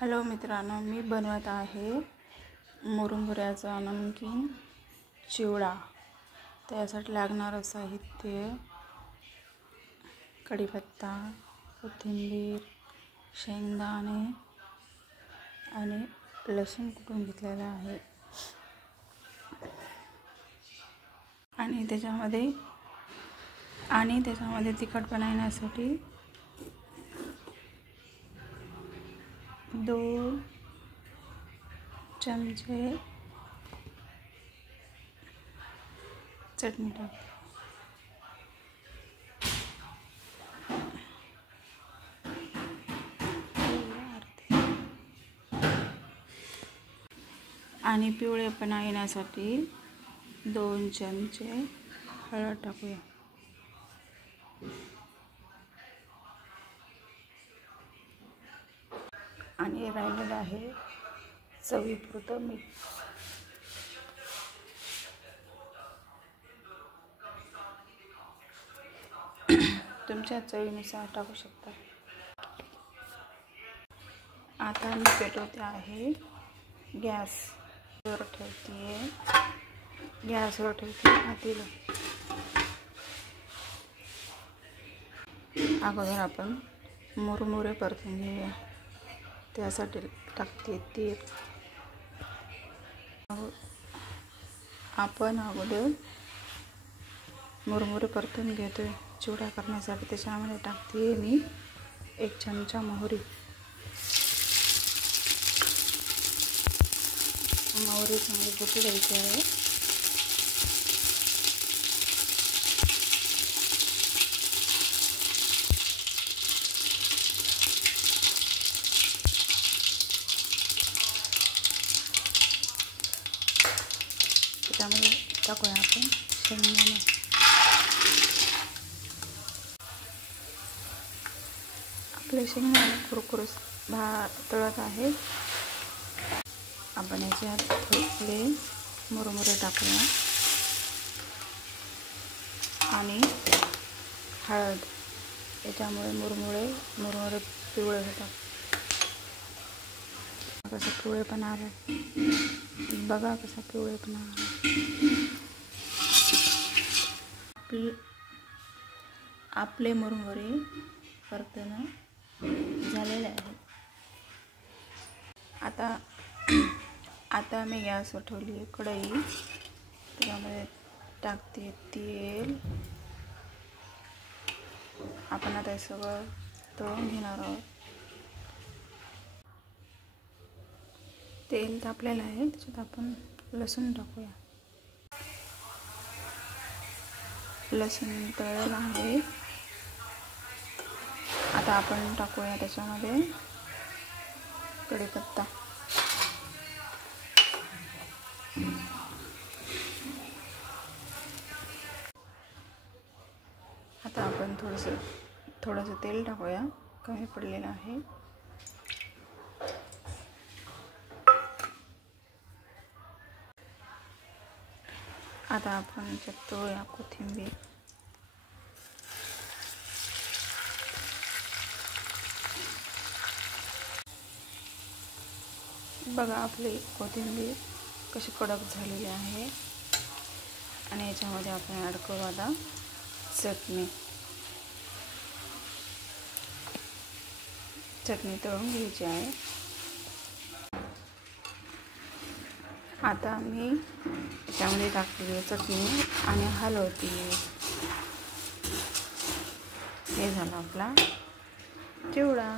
Hello मित्रांनो, मी बनवत आहे मुरमुऱ्याचा नमकीन चिवडा। त्यासाठी लागणारं साहित्य: कढीपत्ता, कोथिंबीर, शेंगदाणे आणि लसूण कुटून घेतलेला आहे। आणि त्याच्यामध्ये तिखटपणा येण्यासाठी 2 चमचे चटणी टाकते आणि पिवळेपणा येण्यासाठी 2 चमचे हळद टाकूया। आणि राहिलेलं आहे चवीपुरतं मीठ। तुमच्या चवीनुसार टाकू शकता। आता मी पेटवते आहे, गॅसवर ठेवते पातेलं। अगोदर आपण मुरमुरे परतून घेऊया। त्यासाठी टाकते तेल। आपण अगोदर मुरमुरे परतून घेतोय चिवडा करण्यासाठी। त्याच्यामध्ये टाकते मी 1 चमचा मोहरी। मोहरी चांगली फुटू द्यायची आहे। त्यामध्ये टाकूया आपण शेंगदाणे। आपले शेंगदाणे कुरकुरीत तळत आहेत। आपण याच्यात थोडे मुरमुरे टाकूया आणि हळद। याच्यामुळे मुरमुरे पिवळे होतात। कसं पिवळेपणा आला बघा, कसा पिवळेपणा आला। आपले मुरमुरे परतणं झालेले आहे। आता मी गॅसवर ठेवली आहे कढई। त्यामध्ये टाकते तेल। आपण आता हे सगळं तळून घेणार आहोत। तेल तापलेलं आहे, त्याच्यात आपण लसूण टाकूया। लसूण तळलेला आहे। आता आपण टाकूया त्याच्यामध्ये कढीपत्ता। आता आपण थोडंसं तेल टाकूया, कमी पडलेलं आहे। आता आपण तळूया कोथिंबीर। बघा, आपली कोथिंबीर कशी कडक झालेली आहे। आणि याच्यामध्ये आपण ॲड करू आता चटणी तळून घ्यायची आहे। आता मी याच्यामध्ये टाकली चटणी आणि हलवते। हे झाला आपला चिवडा।